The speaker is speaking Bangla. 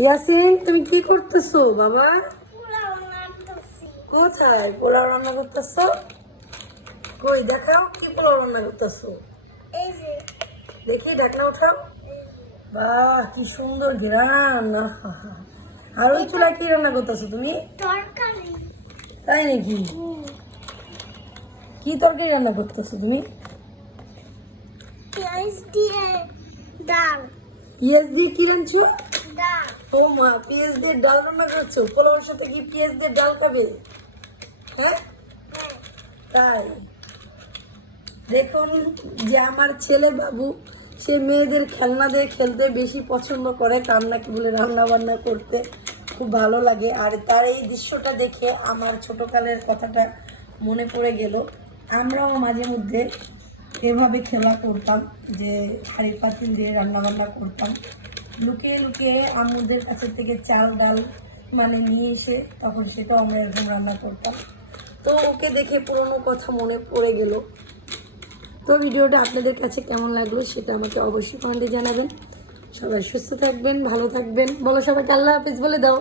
ইয়াসিন তুমি কি করতেছো বাবা? কোথায় পোলাও রান্না করতেছো? কই দেখাও কি পোলাও রান্না করতেছো। দেখি ঢাকনা উঠাও। বাহ কি সুন্দর ঘেরান আহা। আর ওই চুলায় কি রান্না করতেছো তুমি? তাই নাকি? কি তরকারি রান্না করতেছো তুমি? পেঁয়াজ দিয়ে ডাল। পেঁয়াজ দিয়ে কি রাঁধছো ডাল। ও মা পেঁয়াজ দিয়ে ডাল রান্না করছ? পোলাওর সাথে কি পেঁয়াজ দিয়ে ডাল খাবে? হ্যাঁ? তাই। দেখুন যে আমার ছেলে বাবু, সে মেয়েদের খেলনা দিয়ে খেলতে বেশি পছন্দ করে কান্নাকে বলে রান্না বান্না করতে খুব ভালো লাগে। আর তার এই দৃশ্যটা দেখে আমার ছোটকালের কথাটা মনে পড়ে গেল। আমরাও মাঝে মধ্যে এভাবে খেলা করতাম, যে হাড়ি পাতিল দিয়ে রান্না বান্না করতাম। লুকিয়ে লুকিয়ে অন্যদের কাছে থেকে চাল, ডাল মানে নিয়ে এসে তখন সেটা আমরা এরকম রান্না করতাম। তো ওকে দেখে পুরনো কথা মনে পড়ে গেল। তো ভিডিওটা আপনাদের কাছে কেমন লাগল সেটা আমাকে অবশ্যই কমেন্টে জানাবেন। সবাই সুস্থ থাকবেন, ভালো থাকবেন। বলো সবাইকে আল্লাহ হাফিজ বলে দাও।